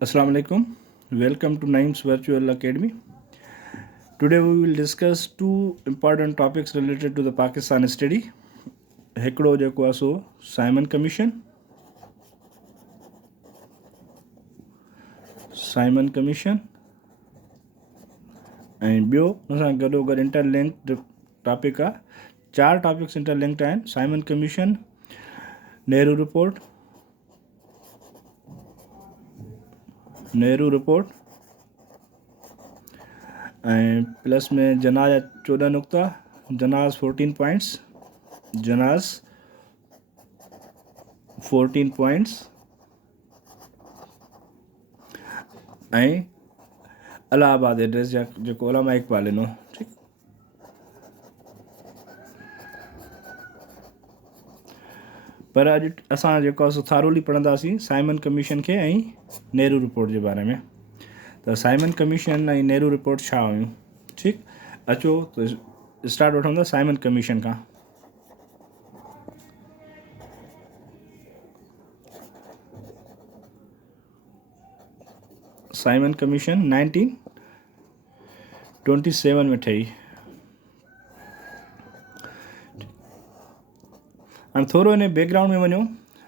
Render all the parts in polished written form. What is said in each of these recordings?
Assalamu alaikum. Welcome to Naeem's Virtual Academy. Today we will discuss two important topics related to the Pakistan study. हिकिड़ो जेको आहे सो Simon commission ऐं ॿियो हुन सां गॾोगॾु इंटरलिंक्ड टॉपिक आहे. 4 टॉपिक्स इंटरलिंक्ड आहिनि: साइमन कमीशन, नेहरू रिपोर्ट ऐं प्लस में जनाज़ 14 नुक्ता, जनाज़ 14 पॉइंट्स ऐं इलाहाबाद एड्रेस जेको उलमा इक़बाल ॾिनो. ठीकु. पर अॼु असां जेको आहे सो थारोली पढ़ंदासीं साइमन कमीशन खे ऐं नेहरू रिपोर्ट जे बारे में. त साइमन कमीशन ऐं नेहरू रिपोर्ट छा हुयूं? ठीकु. अचो त स्टार्ट वठूं था साइमन कमीशन खां. साइमन कमीशन 1927 में ठही. हाणे थोरो हिन बैकग्राउंड में वञो.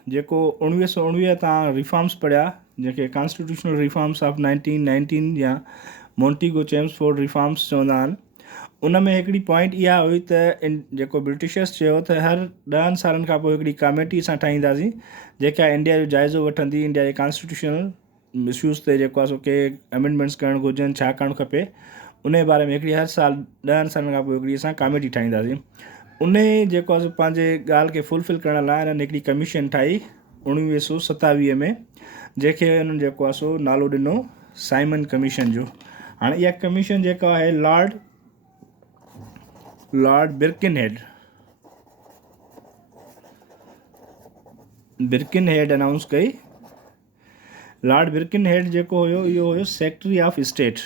जेको 1919 तव्हां रिफॉर्म्स पढ़िया, जेके कॉन्स्टिट्यूशनल रिफॉर्म्स ऑफ 1919 या मोंटीगो चेम्सफोर्ड रिफॉर्म्स चवंदा आहिनि, उन में हिकिड़ी पॉइंट इहा हुई त जेको ब्रिटिशर्स चयो त हर 10 सालनि खां पोइ हिकिड़ी कमेटी असां ठाहींदासीं जेका इंडिया जो जाइज़ो वठंदी, इंडिया जे कॉन्स्टिट्यूशनल इशूज़ ते जेको आहे सो के अमेंडमेंट्स करणु घुरिजनि, छा करणु खपे, उन जे बारे में हिकिड़ी हर साल 10 सालनि खां पोइ हिकिड़ी असां कमेटी ठाहींदासीं. उन जेको आहे सो पंहिंजे ॻाल्हि खे फुलफिल करण लाइ हिननि हिकिड़ी कमीशन ठाही 1927 में, जंहिंखे हुननि जेको आहे सो नालो ॾिनो साइमन कमीशन जो. हाणे इहा कमीशन जेका आहे लॉर्ड बिर्किनहेड अनाउंस कई. लॉर्ड बिर्किनहेड जेको हुयो इहो हुयो सेक्रेटरी ऑफ स्टेट.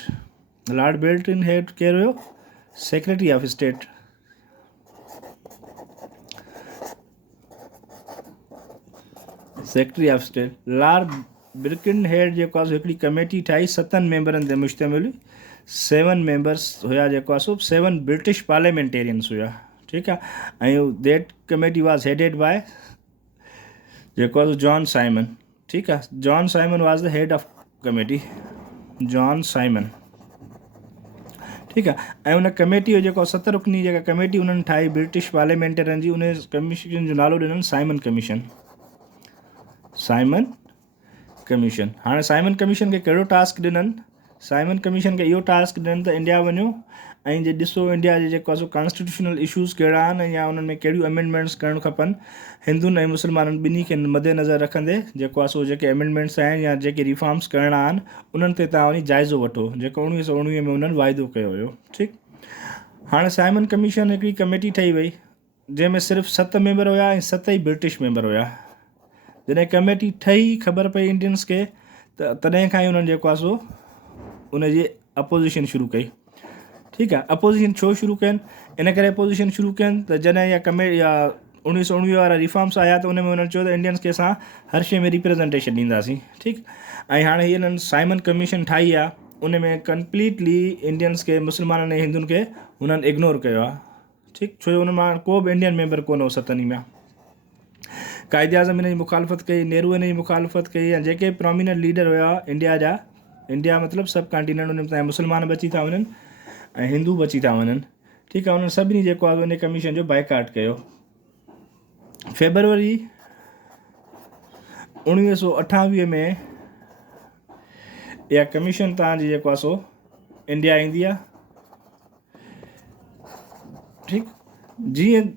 लॉर्ड बिर्किनहेड केरु हुयो? Secretary of state. लॉर्ड बिर्किनहेड जेको आहे हिकिड़ी कमेटी ठाही 7 मेंबरनि ते मुश्तमिल. 7 मेंबर्स हुया जेको आहे सो 7 ब्रिटिश पार्लियामेंटेरियंस हुया. ठीकु आहे. ऐं that committee was headed by जेको आहे जॉन साइमन. ठीकु आहे. John Simon was the head of committee. John Simon. ठीकु आहे. ऐं उन कमेटी जो जेको 7 रुकनी जेका कमेटी उन्हनि ठाही ब्रिटिश पार्लियामेंटेरियन जी, उन कमीशन जो नालो ॾिननि साइमन कमीशन. हाणे साइमन कमीशन खे कहिड़ो टास्क ॾिननि? साइमन कमीशन खे इहो टास्क ॾिननि त इंडिया वञो ऐं जे ॾिसो इंडिया जे जेको आहे सो कॉन्स्टिट्यूशनल इशूज़ कहिड़ा आहिनि या उन्हनि में कहिड़ियूं अमेंडमेंट्स करणु खपनि, हिंदुनि ऐं मुस्लमाननि ॿिन्ही खे मद्देनज़र रखंदे जेको आहे सो जेके अमेंडमेंट्स आहिनि या जेके रिफॉर्म्स करणा आहिनि उन्हनि ते तव्हां वञी जाइज़ो वठो, जेको 1919 में उन्हनि वाइदो कयो हुयो. ठीकु. हाणे साइमन कमीशन हिकिड़ी कमेटी ठही वई जंहिंमें सिर्फ़ु 7 मेंबर हुया ऐं 7 ई ब्रिटिश मेंबर हुया. जॾहिं कमेटी ठही ख़बर पई इंडियंस खे त तॾहिं खां ई उन्हनि जेको आहे सो उनजी अपोज़िशन शुरू कई. ठीकु आहे. अपोज़िशन छो शुरू कयनि? इन करे अपोज़िशन शुरू कयनि त जॾहिं या 1919 वारा रिफॉर्म्स आया त उन में उन्हनि चयो त इंडियंस खे असां हर शइ में रिप्रेज़ेंटेशन ॾींदासीं. ठीकु. ऐं हाणे हीअ हिननि साइमन कमीशन ठाही आहे, उन में कंप्लीटली इंडियंस खे, मुस्लमाननि ऐं हिंदुनि खे उन्हनि इग्नोर कयो आहे. ठीकु. छो जो उन मां को बि इंडियन मेंबर कोन हो 7 में. कायदे आज़म हिन जी मुखालफ़त कई, नेहरू हिन जी मुखालफ़त कई, या जेके प्रोमिनेंट लीडर हुया इंडिया जा, इंडिया मतिलबु सब कॉन्टिनेंट, उन में मुस्लमान बची था वञनि ऐं हिंदू बची था वञनि. ठीकु आहे. उन्हनि सभिनी जेको आहे उन कमीशन जो बाइकाट कयो. फेबरवरी 1928 में इहा कमीशन तव्हांजी जेको आहे सो इंडिया ईंदी आहे. ठीकु. जीअं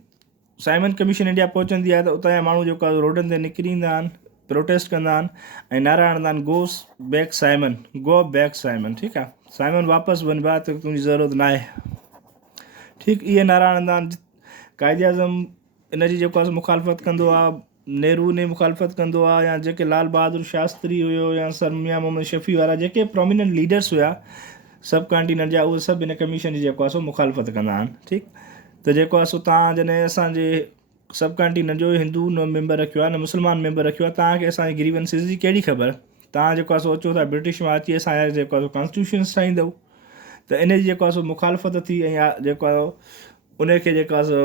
साइमन कमीशन इंडिया पहुचंदी आहे त उतां जा माण्हू जेको आहे रोडनि ते निकिरी ईंदा आहिनि, प्रोटेस्ट कंदा आहिनि ऐं नारा हणंदा आहिनि, गो बैक साइमन. ठीकु आहे. साइमन वापसि वञ बा, त तुंहिंजी ज़रूरत न आहे. ठीकु. इहे नारा हणंदा आहिनि. कायदे आज़म इन जी जेको आहे मुखालफ़त कंदो आहे, नेहरू ने मुखालफ़त कंदो आहे, या जेके लाल बहादुर शास्त्री हुयो या सर मियां मोहम्मद शफ़ी वारा जेके प्रोमिनेंट लीडर्स हुया सब कॉन्टिनेंट जा, उहे सभु इन कमीशन जी जेको आहे सो मुखालफ़त कंदा आहिनि. ठीकु. त जेको आहे सो तव्हां जॾहिं असांजे सब कॉन्टिनेंट जो हिंदू न मेंबर रखियो आहे न मुस्लमान मेंबर रखियो आहे, तव्हांखे असांजी ग्रीवेंसिस जी कहिड़ी ख़बर? तव्हां जेको आहे सो अचो था ब्रिटिश मां अची असांजा जेको आहे कॉन्स्टिट्यूशन्स ठाहींदव, त इन जी जेको आहे सो मुखालफ़त थी ऐं जेको आहे उनखे जेको आहे सो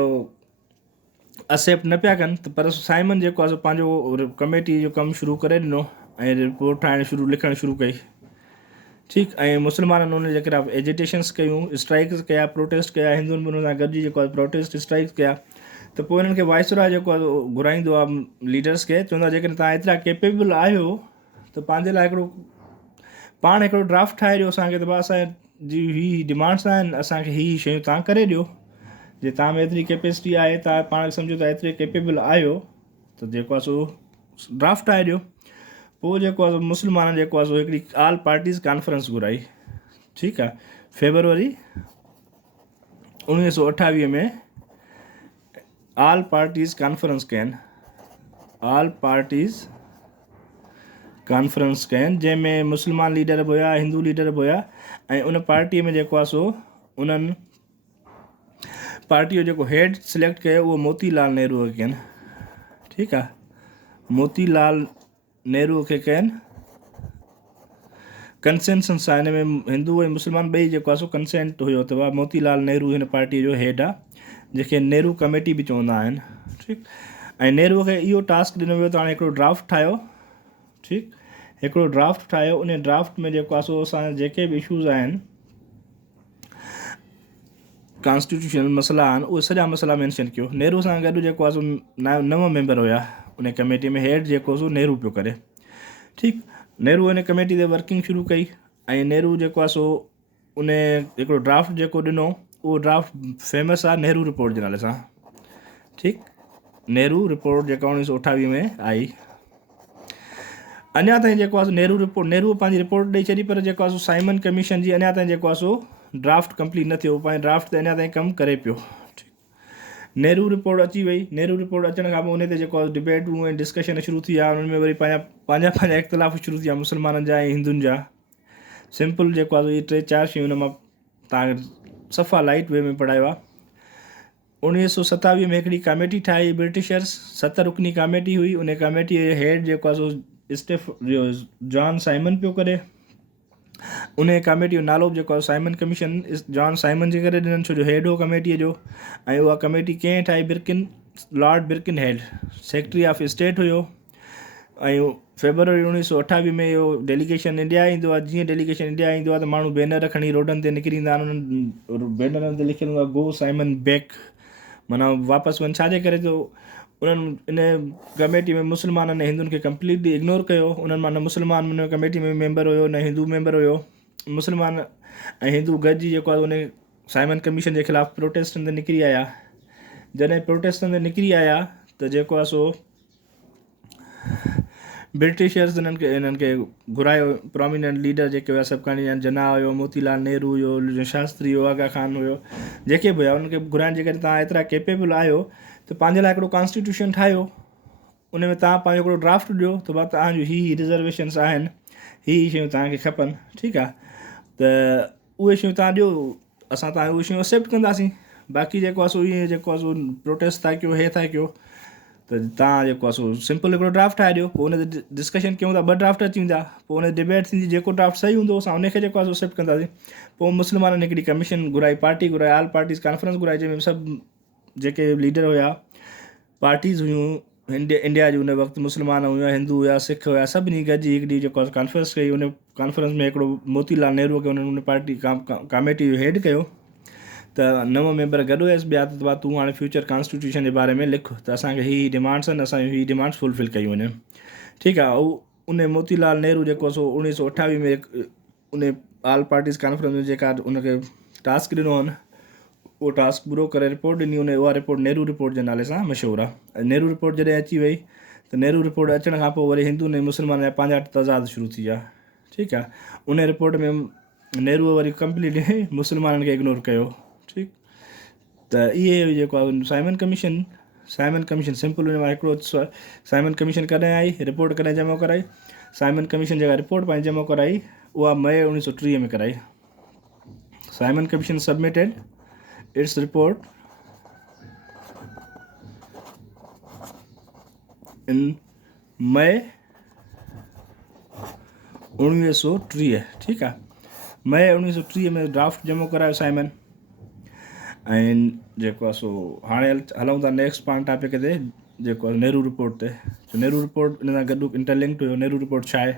एक्सेप्ट न पिया कनि, त पर साइमन जेको आहे सो पंहिंजो कमेटी जो कमु शुरू करे ॾिनो ऐं रिपोर्ट ठाहिणु लिखणु शुरू कई। ठीकु, ऐं मुस्लमाननि उन जे खिलाफ़ एजिटेशन्स कयूं, स्ट्राइक्स कया, प्रोटेस्ट कया, हिंदुनि बि उन सां गॾिजी जेको आहे प्रोटेस्ट स्ट्राइक्स कया। त पोइ हिननि खे वाइसरॉय जेको आहे घुराईंदो आहे लीडर्स खे, चवंदो आहे जेकॾहिं तव्हां एतिरा केपेबल आहियो त पंहिंजे लाइ पाण हिकिड़ो ड्राफ्ट ठाहे ॾियो असांखे, त भाउ असांजी हीअ डिमांड्स आहिनि, असांखे हीअ शयूं तव्हां करे ॾियो। जे तव्हां में एतिरी कैपेसिटी आहे, तव्हां पाण सम्झो था एतिरे केपेबल आहियो, त जेको आहे सो ड्राफ्ट ठाहे ॾियो। पोइ जेको आहे मुस्लमाननि जेको आहे सो हिकिड़ी ऑल पार्टीज़ कॉन्फ्रेंस घुराई। ठीकु आहे, फेबरवरी 1928 में ऑल पार्टीज़ कॉन्फ्रेंस कयनि, ऑल पार्टीज़ कॉन्फ्रेंस कयनि, जंहिंमें मुस्लमान लीडर बि हुया, हिंदू लीडर बि हुया, ऐं उन पार्टीअ में जेको आहे सो उन्हनि पार्टी जो जेको हेड सिलेक्ट कयो उहो मोतीलाल नेहरू खे कयनि। ठीकु आहे, मोतीलाल नेहरू खे कयनि कंसेंसस आहे, हिन में हिंदू ऐं मुस्लमान ॿई जेको आहे सो कंसेंट हुयो, त मोतीलाल नेहरू हिन पार्टीअ जो हेड आहे, जंहिंखे नेहरू कमेटी बि चवंदा आहिनि। ठीकु, ऐं नेहरू खे इहो टास्क ॾिनो वियो त हाणे हिकिड़ो ड्राफ्ट ठाहियो। ठीकु, हिकिड़ो ड्राफ्ट ठाहियो, उन ड्राफ्ट में जेको आहे सो असांजा जेके बि इशूज़ आहिनि, कॉन्स्टिट्यूशनल मसइला आहिनि, उहे सॼा मसइला मेंशन कयो। नेहरू सां गॾु जेको आहे सो 9 मेंबर हुया उन कमेटी में, हेड जेको सो नेहरू पियो करे। ठीकु, नेहरू हिन कमेटी ते वर्किंग शुरू कई, ऐं नेहरू जेको आहे सो उन हिकिड़ो ड्राफ्ट जेको ॾिनो, उहो ड्राफ्ट फेमस आहे नेहरू रिपोर्ट जे नाले सां। ठीकु, नेहरू रिपोर्ट जेका 1928 में आई। अञा ताईं जेको आहे नेहरू रिपोर्ट, नेहरू पंहिंजी रिपोर्ट ॾेई छॾी, पर जेको आहे सो साइमन कमीशन जी अञा ताईं जेको आहे सो ड्राफ्ट कंप्लीट न थियो, पंहिंजे ड्राफ्ट ते अञा ताईं कमु करे पियो। नेहरू रिपोर्ट अची वई, नेहरू रिपोर्ट अचण खां पोइ उन ते जेको आहे डिबेटूं ऐं डिस्कशन शुरू थी विया, उन्हनि में वरी पंहिंजा इख़्तिलाफ़ शुरू थी विया मुस्लमाननि जा ऐं हिंदुनि जा। सिंपल जेको आहे इहे 3-4 शयूं हुन मां तव्हांखे सफ़ा लाइट वे में पढ़ायो आहे। 1927 में हिकिड़ी कमेटी ठाही ब्रिटिशर्स, 7 रुकनी कमेटी हुई। उन कमेटीअ जो हेड जेको आहे सो जॉन साइमन पियो करे। उन कमेटी जो नालो बि जेको आहे साइमन कमीशन जॉन साइमन जे करे ॾिननि, छो जो हेड हो कमेटीअ जो। ऐं उहा कमेटी कंहिं ठाही? लॉर्ड बिरकिन हेड, सेक्रेटरी ऑफ स्टेट हुयो। ऐं फेबरवरी 1928 में इहो डेलीगेशन इंडिया ईंदो आहे। जीअं डेलीगेशन इंडिया ईंदो आहे त माण्हू बैनर खणी रोडनि ते निकिरींदा आहिनि, उन्हनि बैनरनि ते लिखियलु हूंदो आहे गो साइमन बैक, माना वापसि वञ। छाजे करे? तो उन्हनि इन कमेटी में मुस्लमाननि ऐं हिंदुनि खे कंप्लीटली इग्नोर कयो। उन्हनि मां न मुस्लमान उन कमेटी में मेंबर हुयो, न हिंदू मेंबर हुयो। मुस्लमान ऐं हिंदू गॾिजी जेको आहे उन साइमन कमीशन जे ख़िलाफ़ु प्रोटेस्टनि ते निकिरी आया। जॾहिं प्रोटेस्टनि ते निकिरी आया त जेको आहे सो ब्रिटिशर्स हिननि खे घुरायो। प्रोमिनेंट लीडर जेके हुआ सभु कहाणी, जना हुयो, मोतीलाल नेहरू हुयो, शास्त्री हुयो, आगा खान हुयो, जेके बि हुया, उन्हनि खे घुराइण जे करे तव्हां एतिरा केपेबल आहियो त पंहिंजे लाइ हिकिड़ो कॉन्स्टिट्यूशन ठाहियो। उन में तव्हां पंहिंजो हिकिड़ो ड्राफ्ट ॾियो त भाउ तव्हांजो हीअ रिज़र्वेशन्स आहिनि, हीअ शयूं तव्हांखे खपनि। ठीकु आहे, त उहे शयूं तव्हां ॾियो, असां तव्हां उहे शयूं एक्सेप्ट कंदासीं। बाक़ी जेको आहे सो ईअं जेको आहे सो प्रोटेस्ट था कयो, हे था कयो, त तव्हां जेको आहे सो सिंपल हिकिड़ो ड्राफ्ट ठाहे ॾियो। पोइ हुन ते डिस्कशन कयूं था, 2 ड्राफ्ट अची वेंदा। पोइ हुन डिबेट थींदी, जेको ड्राफ्ट सही हूंदो असां उनखे जेको आहे सो एक्सेप्ट कंदासीं। पोइ मुस्लमाननि हिकिड़ी कमीशन घुराई, पार्टी घुराई, ऑल पार्टीज़ कॉन्फ्रेंस घुराई, जंहिंमें सभु जेके लीडर हुया, पार्टीज़ हुयूं इंडिया जी उन वक़्तु, मुस्लमान हुया, हिंदू हुया, सिख हुया, सभिनी गॾिजी हिकिड़ी जेको आहे कॉन्फ्रेंस कई। उन कॉन्फ्रेंस में हिकिड़ो मोतीलाल नेहरू खे उन्हनि उन पार्टी कमेटी जो हेड कयो। त 9 मेंबर गॾु हुयसि ॿिया, त भाउ तूं हाणे फ्यूचर कॉन्स्टिट्यूशन जे बारे में लिख, त असांखे हीअ डिमांड्स आहिनि, असांजी हीअ डिमांड्स फुलफिल कयूं वञनि। ठीकु आहे, उन मोतीलाल नेहरू जेको सो 1928 में उन ऑल पार्टीज़ कॉन्फ्रेंस में जेका उनखे टास्क ॾिनो हुन, उहो टास्क पूरो करे रिपोर्ट ॾिनी। उहा रिपोर्ट नेहरू रिपोर्ट जे नाले सां मशहूरु आहे। नेहरू रिपोर्ट जॾहिं अची वई त नेहरू रिपोर्ट अचण खां पोइ वरी हिंदू ऐं मुस्लमान जा पंहिंजा तज़ाद शुरू थी विया। ठीकु आहे, उन रिपोर्ट में नेहरू वरी कंप्लीटली मुस्लमाननि खे इग्नोर कयो। ठीकु, त इहे जेको आहे साइमन कमीशन सिंपल हुन मां हिकिड़ो साइमन कमीशन कॾहिं आई, रिपोर्ट कॾहिं जमा कराई? साइमन कमीशन जेका रिपोर्ट पंहिंजी जमा कराई उहा मई 1930 में कराई। Simon commission submitted its report इन May 1930, ठीकु आहे। मई 1930 में ड्राफ्ट जमो करायो साइमन। ऐं जेको आहे सो हाणे हलूं था नेक्स्ट पाण टॉपिक ते, जेको आहे नेहरू रिपोर्ट ते। नेहरू रिपोर्ट इन सां गॾु इंटरलिंक्ड हुयो। नेहरू रिपोर्ट छा आहे?